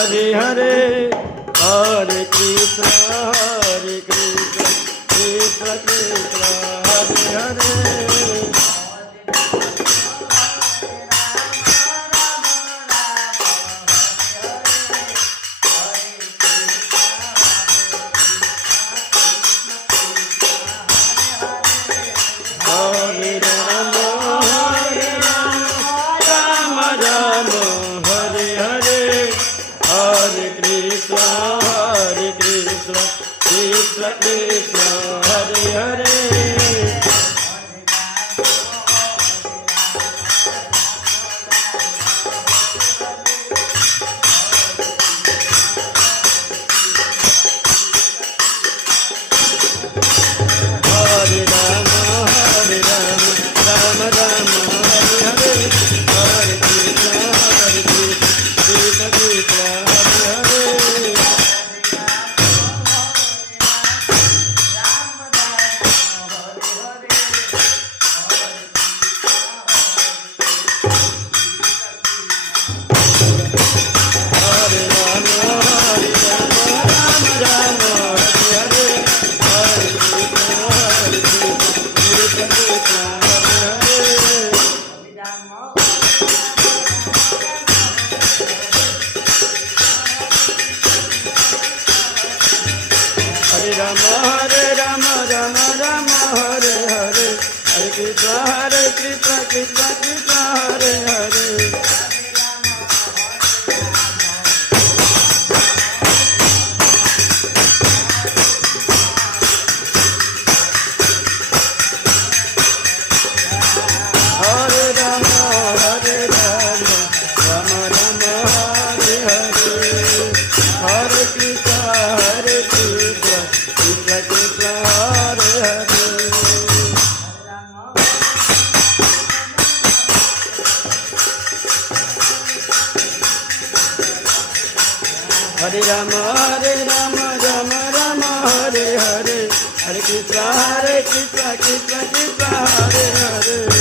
Hare Hare, Hare Krishna, Hare Krishna, Krishna Krishna, Hare Hare. Hare Rama, Hare Rama, Rama Rama, Hare Hare, Hare Krishna, Hare Krishna, Krishna Krishna, Hare Hare. Hare Rama, Hare Rama, Rama Rama, Hare Hare, Hare Krishna, Krishna Krishna, Hare Hare. Hare Rama, Hare Rama, Rama Rama, Hare Hare, Hare Krishna, Krishna Krishna, Hare Hare. Hare Rama, Hare Rama, Rama Rama, Hare Hare, Hare Krishna, Krishna Krishna, Hare Hare. Hare Rama, Hare Rama, Rama Rama, Hare Hare, Hare Krishna, Krishna Krishna, Hare Hare. Hare Rama, Hare Rama, Rama Rama, Hare Hare, Hare Krishna, Krishna Krishna, Hare Hare.